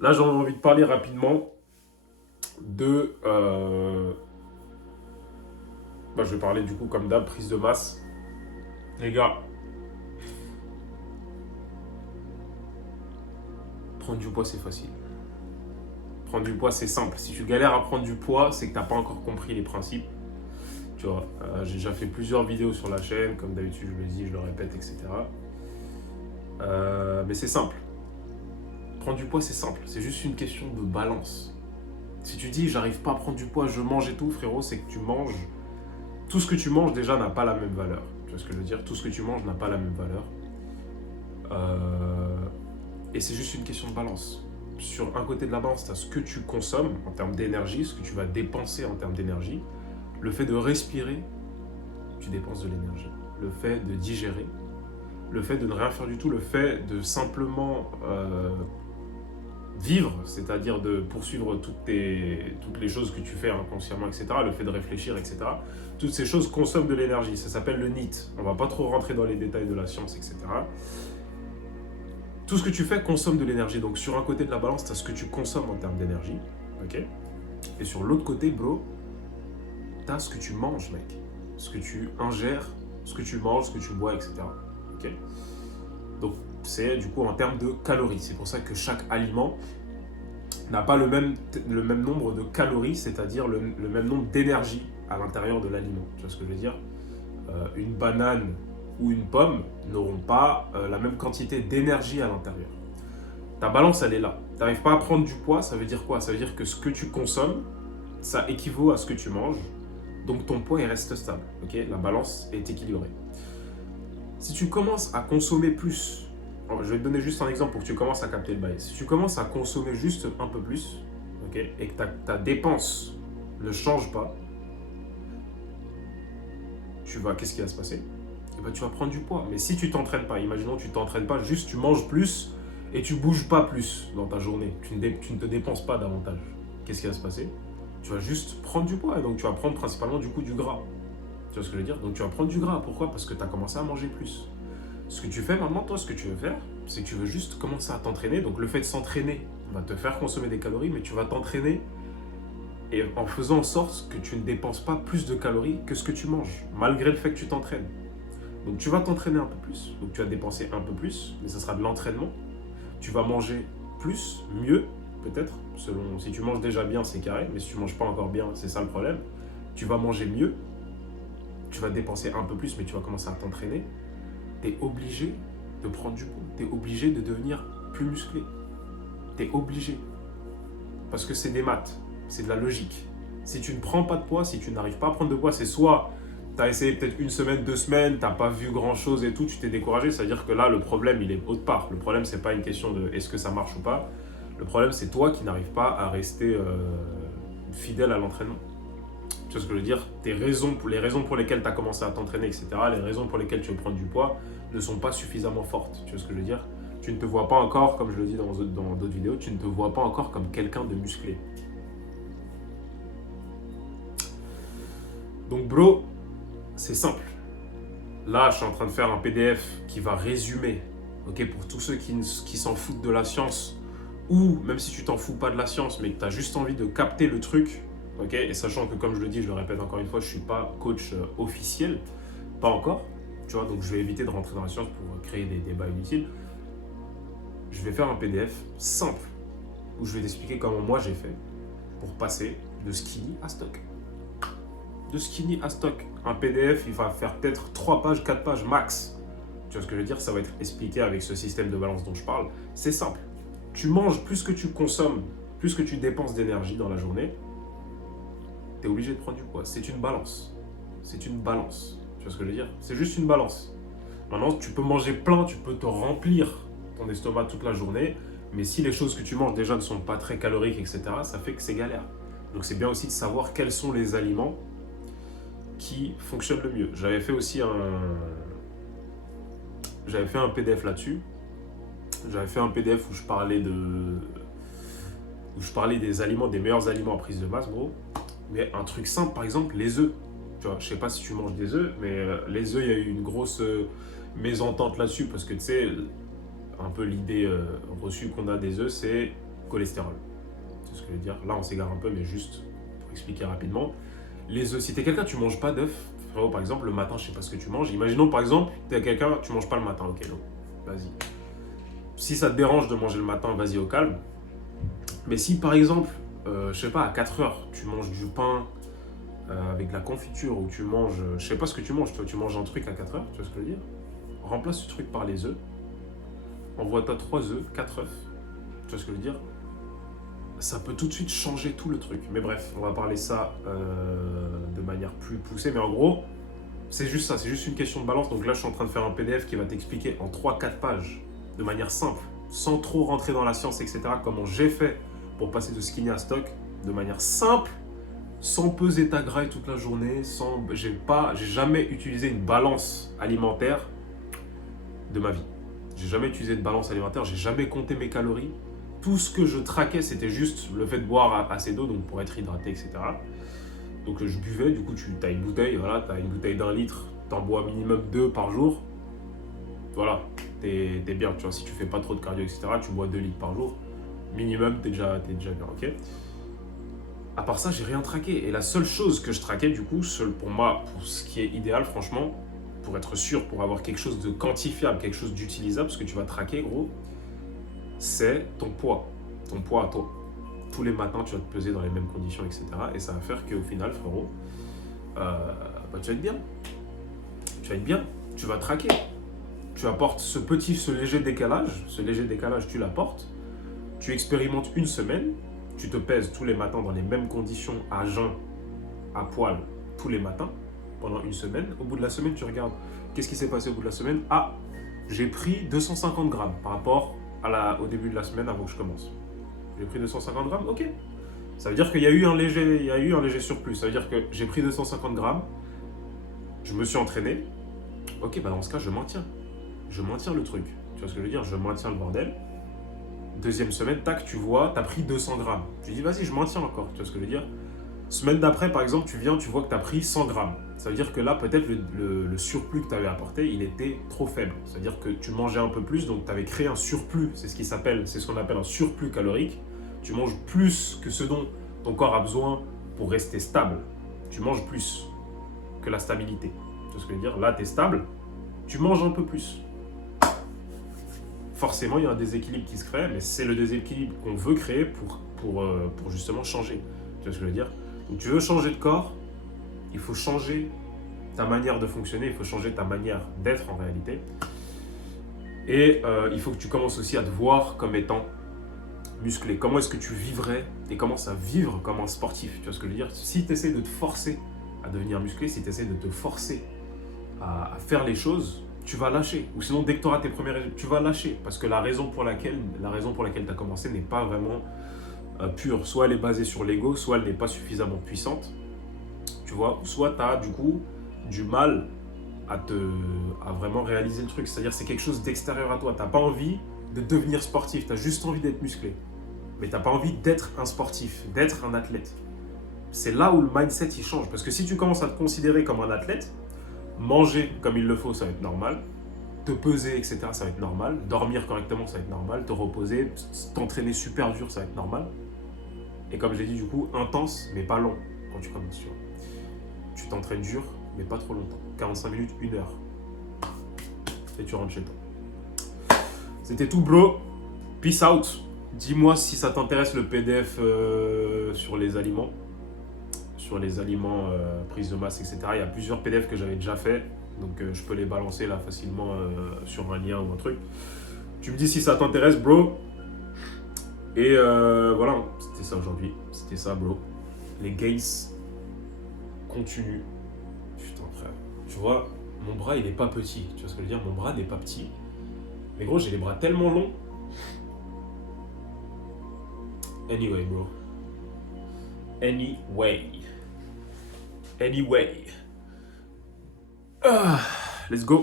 Là, j'ai envie de parler rapidement de... je vais parler du coup, comme d'hab, prise de masse. Les gars, prendre du poids, c'est facile. Prendre du poids, c'est simple. Si tu galères à prendre du poids, c'est que tu n'as pas encore compris les principes. Tu vois, j'ai déjà fait plusieurs vidéos sur la chaîne, comme d'habitude, je le dis, je le répète, etc. Mais c'est simple. Prendre du poids, c'est simple. C'est juste une question de balance. Si tu dis, j'arrive pas à prendre du poids, je mange et tout, frérot, c'est que tu manges. Tout ce que tu manges, déjà, n'a pas la même valeur. Tu vois ce que je veux dire? Tout ce que tu manges n'a pas la même valeur. Euh, Et c'est juste une question de balance. Sur un côté de la balance, tu as ce que tu consommes en termes d'énergie, ce que tu vas dépenser en termes d'énergie. Le fait de respirer, tu dépenses de l'énergie. Le fait de digérer, le fait de ne rien faire du tout, le fait de simplement vivre, c'est-à-dire de poursuivre toutes les choses que tu fais inconsciemment, etc., le fait de réfléchir, etc., toutes ces choses consomment de l'énergie. Ça s'appelle le NEAT. On ne va pas trop rentrer dans les détails de la science, etc. Tout ce que tu fais consomme de l'énergie. Donc sur un côté de la balance, tu as ce que tu consommes en termes d'énergie. Ok. Et sur l'autre côté, bro, tu as ce que tu manges, mec. Ce que tu ingères, ce que tu manges, ce que tu bois, etc. Ok. Donc c'est du coup en termes de calories. C'est pour ça que chaque aliment n'a pas le même nombre de calories, c'est-à-dire le même nombre d'énergie à l'intérieur de l'aliment. Tu vois ce que je veux dire? Une banane ou une pomme n'auront pas la même quantité d'énergie à l'intérieur. Ta balance, elle est là. Tu n'arrives pas à prendre du poids, ça veut dire quoi? Ça veut dire que ce que tu consommes, ça équivaut à ce que tu manges. Donc ton poids, il reste stable. Ok, la balance est équilibrée. Si tu commences à consommer plus, je vais te donner juste un exemple pour que tu commences à capter le bail. Si tu commences à consommer juste un peu plus, ok, et que ta dépense ne change pas, qu'est-ce qui va se passer? Eh ben, tu vas prendre du poids. Mais si tu t'entraînes pas, imaginons que tu t'entraînes pas, juste tu manges plus et tu bouges pas plus dans ta journée, tu ne te dépenses pas davantage. Qu'est-ce qui va se passer? Tu vas juste prendre du poids et donc tu vas prendre principalement du coup du gras. Tu vois ce que je veux dire? Donc tu vas prendre du gras. Pourquoi? Parce que tu as commencé à manger plus. Ce que tu fais maintenant, toi, ce que tu veux faire, c'est que tu veux juste commencer à t'entraîner. Donc le fait de s'entraîner va te faire consommer des calories, mais tu vas t'entraîner et en faisant en sorte que tu ne dépenses pas plus de calories que ce que tu manges, malgré le fait que tu t'entraînes. Donc tu vas t'entraîner un peu plus, donc tu vas dépenser un peu plus, mais ça sera de l'entraînement. Tu vas manger plus, mieux, peut-être, selon si tu manges déjà bien, c'est carré, mais si tu ne manges pas encore bien, c'est ça le problème. Tu vas manger mieux, tu vas dépenser un peu plus, mais tu vas commencer à t'entraîner. Tu es obligé de prendre du poids, tu es obligé de devenir plus musclé. Tu es obligé. Parce que c'est des maths, c'est de la logique. Si tu ne prends pas de poids, si tu n'arrives pas à prendre de poids, c'est soit tu as essayé peut-être une semaine, 2 semaines, tu n'as pas vu grand-chose et tout, tu t'es découragé, c'est-à-dire que là, le problème, il est autre part. Le problème, c'est pas une question de est-ce que ça marche ou pas. Le problème, c'est toi qui n'arrives pas à rester fidèle à l'entraînement. Tu vois ce que je veux dire? Les raisons pour lesquelles tu as commencé à t'entraîner, etc., les raisons pour lesquelles tu veux prendre du poids ne sont pas suffisamment fortes. Tu vois ce que je veux dire? Tu ne te vois pas encore, comme je le dis dans d'autres vidéos, tu ne te vois pas encore comme quelqu'un de musclé. Donc, bro, c'est simple. Là, je suis en train de faire un PDF qui va résumer, ok, pour tous ceux qui s'en foutent de la science, ou même si tu t'en fous pas de la science, mais que tu as juste envie de capter le truc, ok, et sachant que, comme je le dis, je le répète encore une fois, je ne suis pas coach officiel, pas encore, tu vois, donc je vais éviter de rentrer dans la science pour créer des débats inutiles. Je vais faire un PDF simple, où je vais t'expliquer comment moi j'ai fait pour passer de skinny à stock. De skinny à stock. Un PDF, il va faire peut-être 3 pages, 4 pages max. Tu vois ce que je veux dire? Ça va être expliqué avec ce système de balance dont je parle. C'est simple. Tu manges plus que tu consommes, plus que tu dépenses d'énergie dans la journée, tu es obligé de prendre du poids. C'est une balance. C'est une balance. Tu vois ce que je veux dire? C'est juste une balance. Maintenant, tu peux manger plein, tu peux te remplir ton estomac toute la journée, mais si les choses que tu manges déjà ne sont pas très caloriques, etc., ça fait que c'est galère. Donc c'est bien aussi de savoir quels sont les aliments qui fonctionnent le mieux. J'avais fait un PDF là-dessus. J'avais fait un PDF où je parlais des aliments, des meilleurs aliments à prise de masse, bro. Mais un truc simple, par exemple, les œufs. Tu vois, je sais pas si tu manges des œufs, mais les œufs, il y a eu une grosse mésentente là-dessus parce que tu sais, un peu l'idée reçue qu'on a des œufs, c'est cholestérol. C'est ce que je veux dire. Là, on s'égare un peu, mais juste pour expliquer rapidement. Les œufs, si t'es quelqu'un, tu manges pas d'œufs, frérot, par exemple, le matin, je sais pas ce que tu manges. Imaginons, par exemple, t'es quelqu'un, tu manges pas le matin, ok, non, vas-y. Si ça te dérange de manger le matin, vas-y au calme. Mais si, par exemple, je sais pas, à 4 heures, tu manges du pain avec de la confiture, ou tu manges, je sais pas ce que tu manges, toi, tu manges un truc à 4 heures, tu vois ce que je veux dire? Remplace ce truc par les œufs. Envoie-toi 3 œufs, 4 œufs, tu vois ce que je veux dire? Ça peut tout de suite changer tout le truc. Mais bref, on va parler ça de manière plus poussée. Mais en gros, c'est juste ça, c'est juste une question de balance. Donc là, je suis en train de faire un PDF qui va t'expliquer en 3-4 pages, de manière simple, sans trop rentrer dans la science, etc., comment j'ai fait pour passer de skinny à stock, de manière simple, sans peser ta graille toute la journée, j'ai jamais utilisé une balance alimentaire de ma vie. J'ai jamais utilisé de balance alimentaire, j'ai jamais compté mes calories. Tout ce que je traquais, c'était juste le fait de boire assez d'eau, donc pour être hydraté, etc. Donc je buvais, du coup tu as une bouteille, voilà, tu as une bouteille d'1 litre, tu en bois minimum 2 par jour. Voilà, t'es bien, tu vois, si tu fais pas trop de cardio, etc., tu bois 2 litres par jour. Minimum, t'es déjà bien, ok. À part ça, j'ai rien traqué. Et la seule chose que je traquais, du coup, pour moi, pour ce qui est idéal, franchement, pour être sûr, pour avoir quelque chose de quantifiable, quelque chose d'utilisable, ce que tu vas traquer, gros, c'est ton poids à toi. Tous les matins, tu vas te peser dans les mêmes conditions, etc. Et ça va faire qu'au final, frérot, tu vas être bien. Tu vas être bien. Tu vas traquer. Tu apportes ce léger décalage, tu l'apportes. Tu expérimentes une semaine. Tu te pèses tous les matins dans les mêmes conditions, à jeun, à poil, tous les matins, pendant une semaine. Au bout de la semaine, tu regardes, qu'est-ce qui s'est passé au bout de la semaine? Ah, j'ai pris 250 grammes par rapport au début de la semaine avant que je commence. J'ai pris 250 grammes, ok. Ça veut dire qu'il y a eu un léger surplus. Ça veut dire que j'ai pris 250 grammes, je me suis entraîné. Ok, bah dans ce cas, je maintiens. Je maintiens le truc. Tu vois ce que je veux dire? Je maintiens le bordel. Deuxième semaine, tac, tu vois, t'as pris 200 grammes. Tu dis, vas-y, je maintiens encore. Tu vois ce que je veux dire? Semaine d'après, par exemple, tu vois que tu as pris 100 grammes. Ça veut dire que là, peut-être le surplus que tu avais apporté, il était trop faible. C'est-à-dire que tu mangeais un peu plus, donc tu avais créé un surplus. C'est ce qu'on appelle un surplus calorique. Tu manges plus que ce dont ton corps a besoin pour rester stable. Tu manges plus que la stabilité. Tu vois ce que je veux dire? Là, tu es stable, tu manges un peu plus. Forcément, il y a un déséquilibre qui se crée, mais c'est le déséquilibre qu'on veut créer pour justement changer. Tu vois ce que je veux dire? Donc, tu veux changer de corps, il faut changer ta manière de fonctionner, il faut changer ta manière d'être en réalité. Et il faut que tu commences aussi à te voir comme étant musclé. Comment est-ce que tu vivrais et commences à vivre comme un sportif? Tu vois ce que je veux dire? Si tu essaies de te forcer à devenir musclé, si tu essaies de te forcer à faire les choses, tu vas lâcher. Ou sinon, dès que tu auras tes premiers résultats, tu vas lâcher. Parce que la raison pour laquelle tu as commencé n'est pas vraiment pure. Soit elle est basée sur l'ego, soit elle n'est pas suffisamment puissante. Tu vois, soit tu as du coup du mal à vraiment réaliser le truc. C'est-à-dire c'est quelque chose d'extérieur à toi. Tu n'as pas envie de devenir sportif, tu as juste envie d'être musclé. Mais tu n'as pas envie d'être un sportif, d'être un athlète. C'est là où le mindset il change. Parce que si tu commences à te considérer comme un athlète, manger comme il le faut, ça va être normal. Te peser, etc., ça va être normal. Dormir correctement, ça va être normal. Te reposer, t'entraîner super dur, ça va être normal. Et comme je l'ai dit, du coup, intense, mais pas long quand tu commences. Tu t'entraînes dur, mais pas trop longtemps. 45 minutes, 1 heure. Et tu rentres chez toi. C'était tout, bro. Peace out. Dis-moi si ça t'intéresse le PDF sur les aliments. Prise de masse, etc. Il y a plusieurs PDF que j'avais déjà fait. Donc je peux les balancer là facilement sur un lien ou un truc. Tu me dis si ça t'intéresse, bro. Et voilà, c'était ça aujourd'hui. C'était ça, bro. Les gains continuent. Putain, frère. Tu vois, mon bras, il est pas petit. Tu vois ce que je veux dire? Mon bras n'est pas petit. Mais gros, j'ai les bras tellement longs. Anyway, bro. Anyway. Let's go.